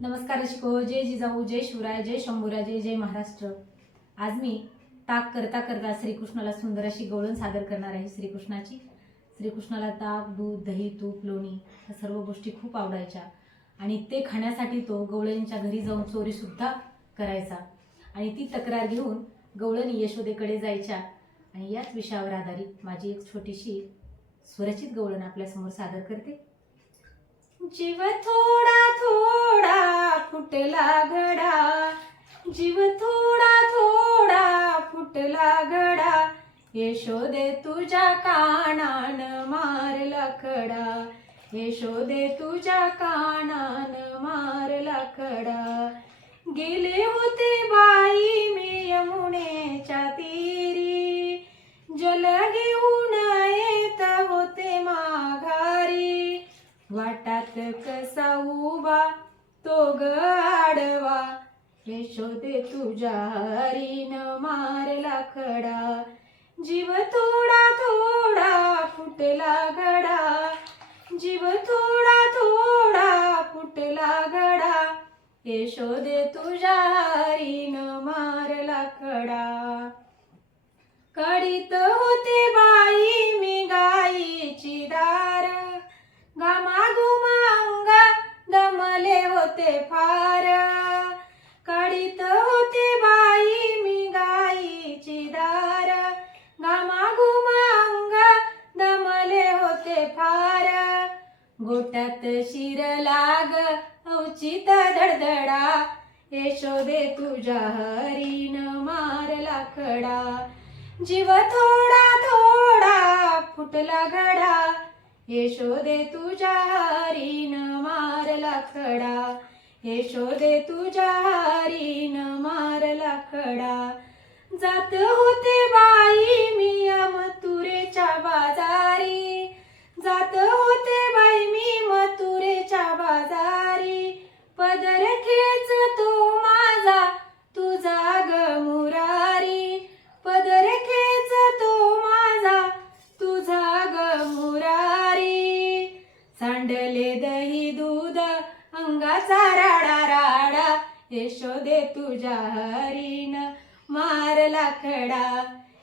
नमस्कार रसिको, जय जिजाऊ, जय शिवराय, जय शंभूराजे, जय महाराष्ट्र। आज मी ताक करता करता श्रीकृष्णाला सुंदर अशी गवळण सादर करणार आहे। श्रीकृष्णाला ताक, दूध, दही, तूप, लोणी या सर्व गोष्टी खूप आवडायच्या आणि ते खाण्यासाठी तो गवळणीच्या घरी जाऊन चोरी सुद्धा करायचा आणि ती तक्रार घेऊन गवळणी यशोदेकडे जायच्या आणि याच विषयावर आधारित माझी एक छोटीशी स्वरचित गवळण आपल्या समोर सादर करते। जीव थोडा थोडा फुटला घडा, जीव थोडा थोडा फुटला घडा, यशोदे तुझ्या कानान मारला खडा, यशोदे तुझ्या कानान मारला खडा। गेले होते बाई मी यमुनेच्या तीरी, जल घेऊन येत होते माघारी, वाटात कसा उभा तो गाढवा, यशोदे तुझ्या हरीन मारला खडा। जीव थोडा थोडा फुटला घडा, जीव थोडा थोडा फुटला घडा, यशोदे तुझ्या हरीन मारला खडा। कढीत होते बाई मी गाईची दार, घामाघुमांग दमले होते फार, काढीत होते बाई मी गाईची दार, घामाघुमांग दमले होते फार, गोट्यात शिर लाग अवचित धडधडा, यशोदे तुझ्या हरीन मारला खडा। जीव थोडा थोडा फुटला घडा, यशोदे तुझ्या हरीन मारला खडा, यशोदे तुझ्या हरीन मारला खडा। जात होते बाई मी मथुरेच्या बाजारी, जात होते बाई मी मथुरेच्या बाजारी, पदर खेचतो माझा तुझा ग मुरारी, पदर खेचतो माझा तुझा ग मुरारी, सांडले दही दूध अंगाचा राडा राडा, यशोदे तुझ्या हरीन मारला खडा,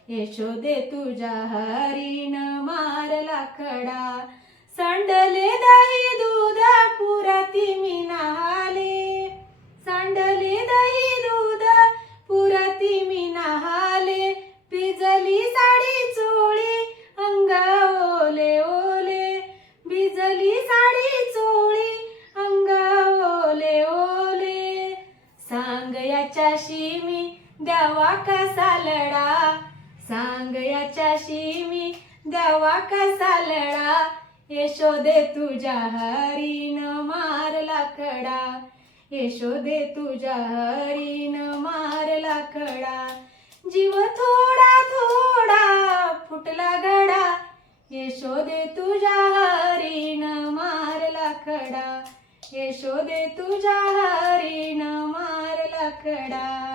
यशोदे तुझ्या हरीन मारला खडा। सांडले दही दूध पुराती मी नहाले, सांडले दही दूध पुराती मी नहाले, भिजली साडी चोळी अंग ओले ओले, भिजली साडी चोळी अंग ओले ओले, सांग याच्याशी मी द्यावा कसा लढा, सांग याच्याशी मी द्यावा कसा लढा, यशोदे तुझ्या हरीन मारला खडा, यशोदे तुझ्या हरीन मारला खडा। जीव थोडा थोडा फुटला घडा, यशोदे तुझ्या हरीन मारला खडा, यशोदे तुझ्या हरीन मारला खडा।